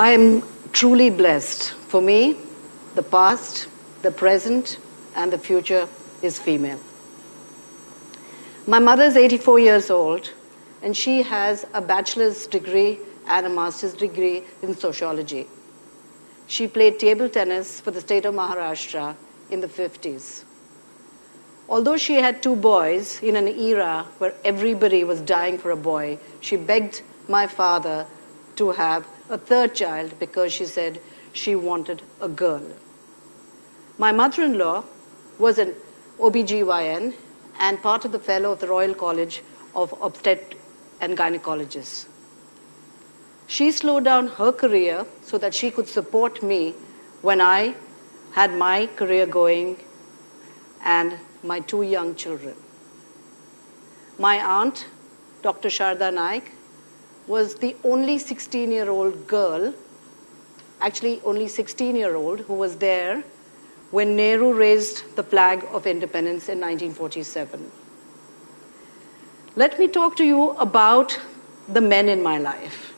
I am truly blessed. For me, the past, the present, and the future is female. My mother is 84 years old, and she has a bachelor's degree and a master's degree in sociology. She played table tennis for the state of Maharashtra in the 50s. Although she had 2 boys in an era where everybody was dying for a boy, she begged my father to have a 3rd child because she said she wanted a girl. My mother-in-law was an OBGYN and part of the fellow of the Royal College of Obstet and Gynecologists. She slowed down her career so that she could support me when I had my career going and my 2 young children. My aunt, Dr. Sharda Naik, was the only 16-year-old girl, actually only 16-year-old, who was there when Nehru raised the flag of independence in 1947. Let me talk to you about the men in my life.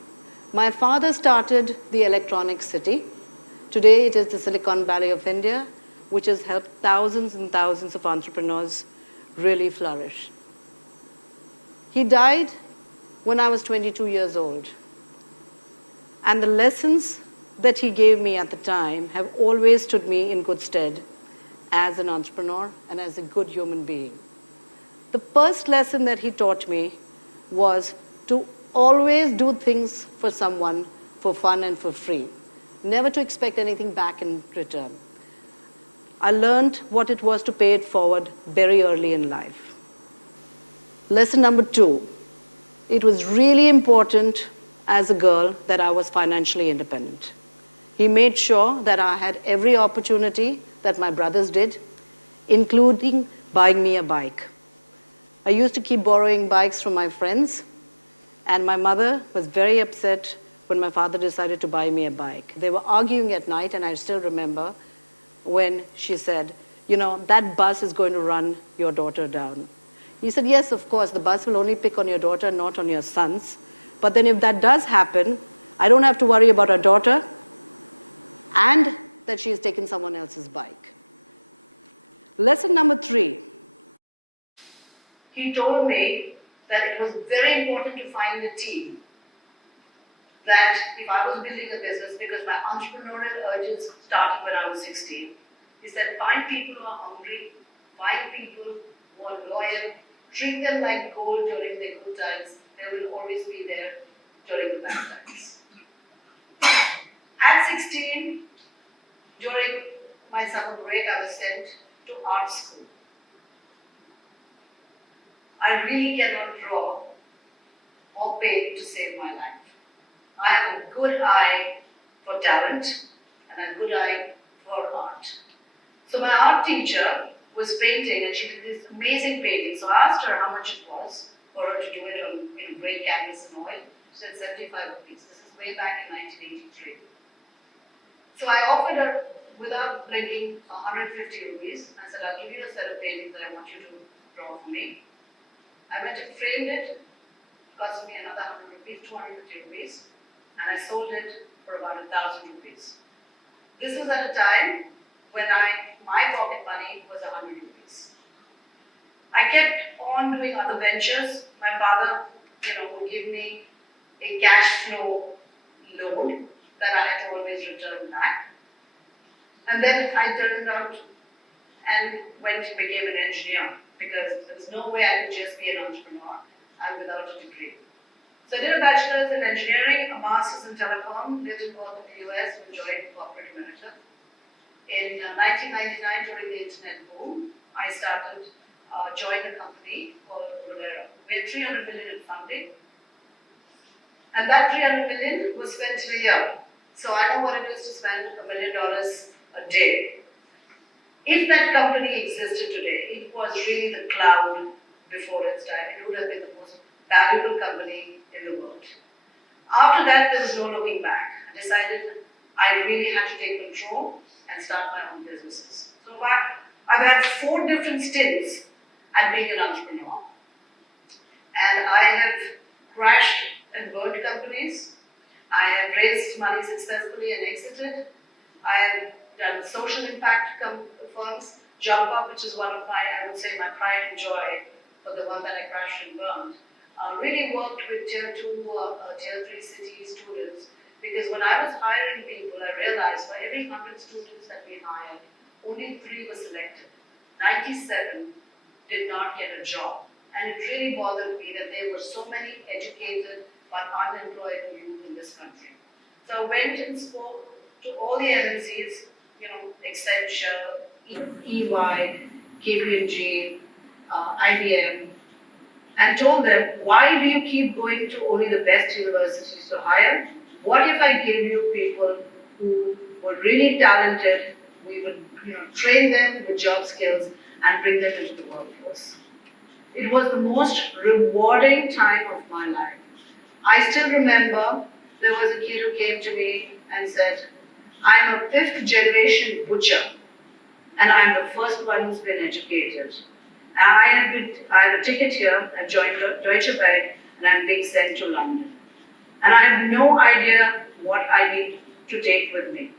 My father started the Electronic City. Today it is the Silicon Valley of India, which has helped thousands and thousands of entrepreneurs really flourish. He died when I was 22 years old. And the lessons that he gave me at the time have always stood me in good stead as an entrepreneur and as a good human being. The first lesson that he taught me was to always do things for someone for fun and for free, never to expect anything back in return. I learned what it was to pay it forward very early in life. Lesson number 2. It was really important as a girl that I was financially independent. He made sure that I had every opportunity that my brothers did, including buying me a bike. I used to keep borrowing bikes from my friends, and my mother was very upset when my father decided to buy me a bike. They were arguing at night, and I still remember when she said, "You know, that bus is going to run your daughter down." He said, "Yes, of course, the bus will only pick on your daughter, not on your sons. But then if that does happen, I don't have to worry about our daughter and that she has taken someone else's bike." Lesson number 3. He told me that it was very important to find a team. That if I was building a business, because my entrepreneurial urges started when I was 16, he said, find people who are hungry, find people who are loyal, treat them like gold during their good times. They will always be there during the bad times. At 16, during my summer break, I was sent to art school. I really cannot draw or paint to save my life. I have a good eye for talent and a good eye for art. So my art teacher was painting, and she did this amazing painting. So I asked her how much it was for her to do it on gray canvas and oil. She said 75 rupees. This is way back in 1983. So I offered her, without blinking, 150 rupees. I said, I'll give you a set of paintings that I want you to draw for me. I went and framed it. It cost me another 100 rupees, 250 rupees. And I sold it for about 1,000 rupees. This was at a time when my pocket money was 100 rupees. I kept on doing other ventures. My father, would give me a cash flow loan that I had to always return back. And then I turned out and went and became an engineer, because there was no way I could just be an entrepreneur without a degree. So I did a bachelor's in engineering, a master's in telecom, lived in Perth in the US, enjoyed corporate America. In 1999, during the internet boom, I joined a company called Rolero. We had 300 million in funding, and that 300 million was spent in a year. So I know what it is to spend $1 million a day. If that company existed today, it was really the cloud before its time. It would have been the most valuable company in the world. After that, there was no looking back. I decided I really had to take control and start my own businesses. So I've had 4 different stints at being an entrepreneur. And I have crashed and burned companies. I have raised money successfully and exited. I have done social impact firms, Jump Up, which is one of my, I would say, my pride and joy for the one that I crashed and burned. Really worked with tier 2, tier 3 city students, because when I was hiring people, I realized for every 100 students that we hired, only 3 were selected. 97 did not get a job. And it really bothered me that there were so many educated but unemployed youth in this country. So I went and spoke to all the MNCs, Accenture, EY, KPMG, IBM, and told them, why do you keep going to only the best universities to hire? What if I gave you people who were really talented? We would train them with job skills and bring them into the workforce. It was the most rewarding time of my life. I still remember there was a kid who came to me and said, I'm a 5th generation butcher, and I'm the first one who's been educated. I have a ticket here, I've joined Deutsche Bank, and I'm being sent to London. And I have no idea what I need to take with me.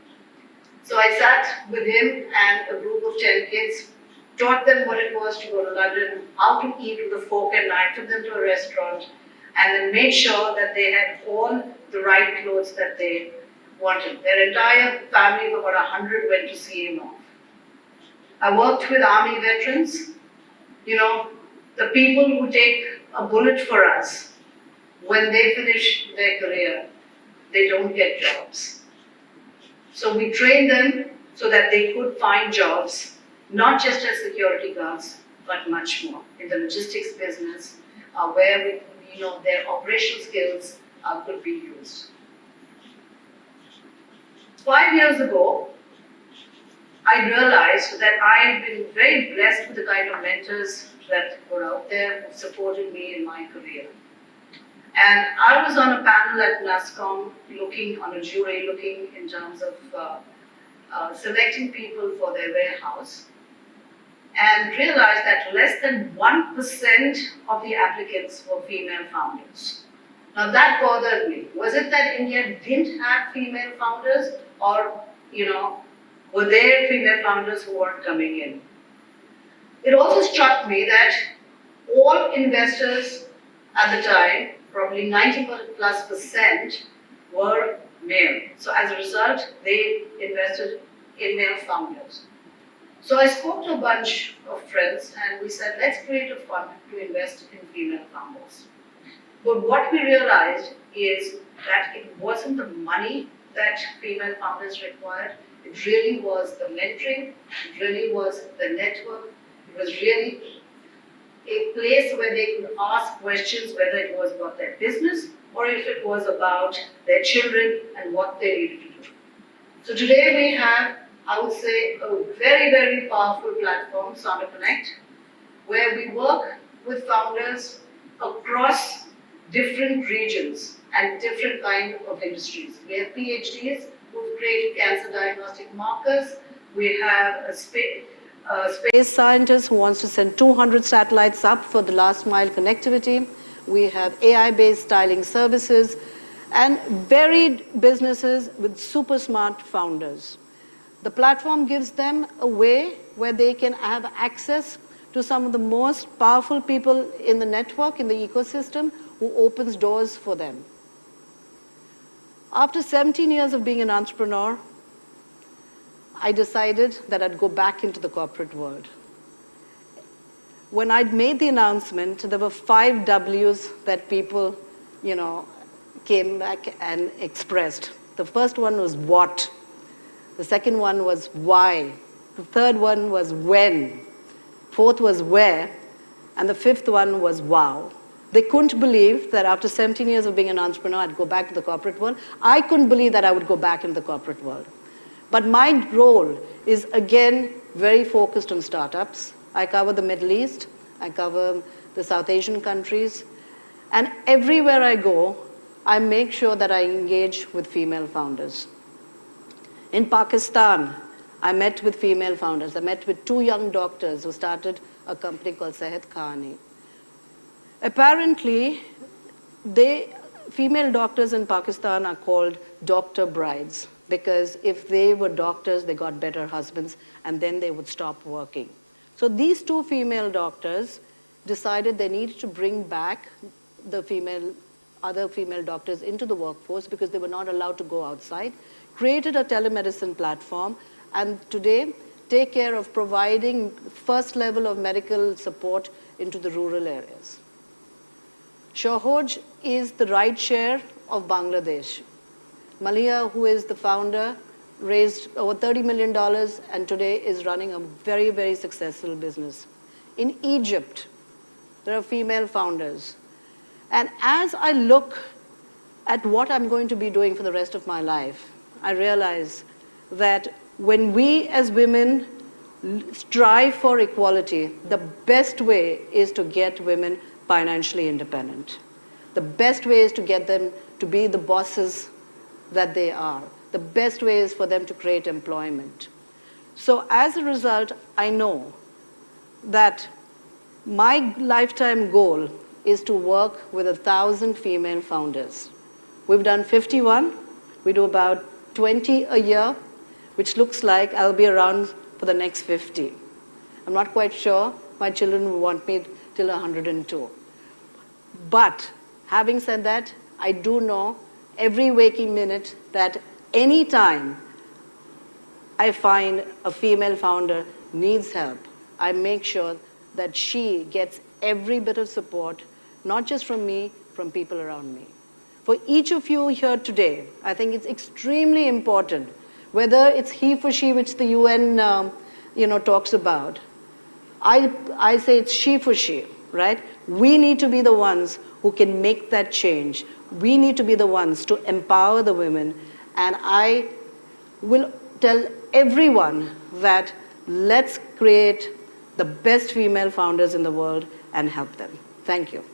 So I sat with him and a group of 10 kids, taught them what it was to go to London, how to eat with a fork and knife, took them to a restaurant, and then made sure that they had all the right clothes that they wanted. Their entire family of about 100 went to see him off. I worked with army veterans, the people who take a bullet for us. When they finish their career, they don't get jobs. So we trained them so that they could find jobs, not just as security guards, but much more in the logistics business, where their operational skills could be used. 5 years ago, I realized that I had been very blessed with the kind of mentors that were out there who supported me in my career. And I was on a panel at NASCOM on a jury looking in terms of selecting people for their warehouse, and realized that less than 1% of the applicants were female founders. Now that bothered me. Was it that India didn't have female founders, or, were there female founders who weren't coming in? It also struck me that all investors at the time, probably 90+%, were male. So as a result, they invested in male founders. So I spoke to a bunch of friends and we said, let's create a fund to invest in female founders. But what we realized is that it wasn't the money that female founders required. It really was the mentoring, it really was the network, it was really a place where they could ask questions, whether it was about their business or if it was about their children and what they needed to do. So today we have, I would say, a very, very powerful platform, SonderConnect, where we work with founders across different regions and different kinds of industries. We have PhDs who've created cancer diagnostic markers. We have a space scientist who wants to send 200 satellites up for the last mile connectivity. We have AI-based styling services and varied businesses with super smart founders. The platform gives them a way where they can have access to some of the most powerful people in the network, in the ecosystem, who opens doors for them. After 17 years of being an entrepreneur, I decided that I'd go back into the corporate world. When I'd made the announcement, there were 5 W's that people, came back and expressed. The first one was what. The second one was why. The third one was when. Fourth was where. And the fifth one was wow. They couldn't believe that after 17 years of being an entrepreneur, I'd go back to the corporate world. I couldn't believe that I would go back into the corporate world. But my role is, again, very focused on startups. I cover the Middle East. I cover the South Asian countries. And everywhere I go, I make sure that I engage with female founders. In Pakistan, I met with female founders. I met with 2 young doctors who started a company called Sehat Khani. Apparently, they female doctors in Pakistan are called doctor brides because if they were doctors, they got better husbands, and then they would stop working. So these two female doctors decided they needed to bring back the other female doctors into the workforce because they were not allowed to go outside, created a telemedicine platform, and today take care of providing first level of medical support into the rural areas. Shohoj is the ride share of Bangladesh. Malia, who is the founder, raised over $30 million and today is running a very, very successful business. In Egypt, there are female founders. And as I look at what I'm going to be doing for the rest of my life, I realize that when we as women strive for equality, the best way is to get women financially independent. The best way is to get them to be the bosses that they are. The best way is for them to create employment. So as a result, I know that my lifetime goal is to work with 1,000 female founders. We've done 51. We do about 20 a year, which looks like I'll be around for the next 50. I'm not quite sure. My children will want me till 102. But having said that, I do know every waking minute that any time I find a female founder needs help, I make sure that she gets every bit of support, not just from me, from people around me. For each of you here today, I think it's extremely important, whether it's he for she, which the UN talks about. I say it's she for she, right? We need to be the ones who can make that change. We need to be the ones to empower the women. And I will tell everyone that let's create the best female founders in the world and help them. Thank you.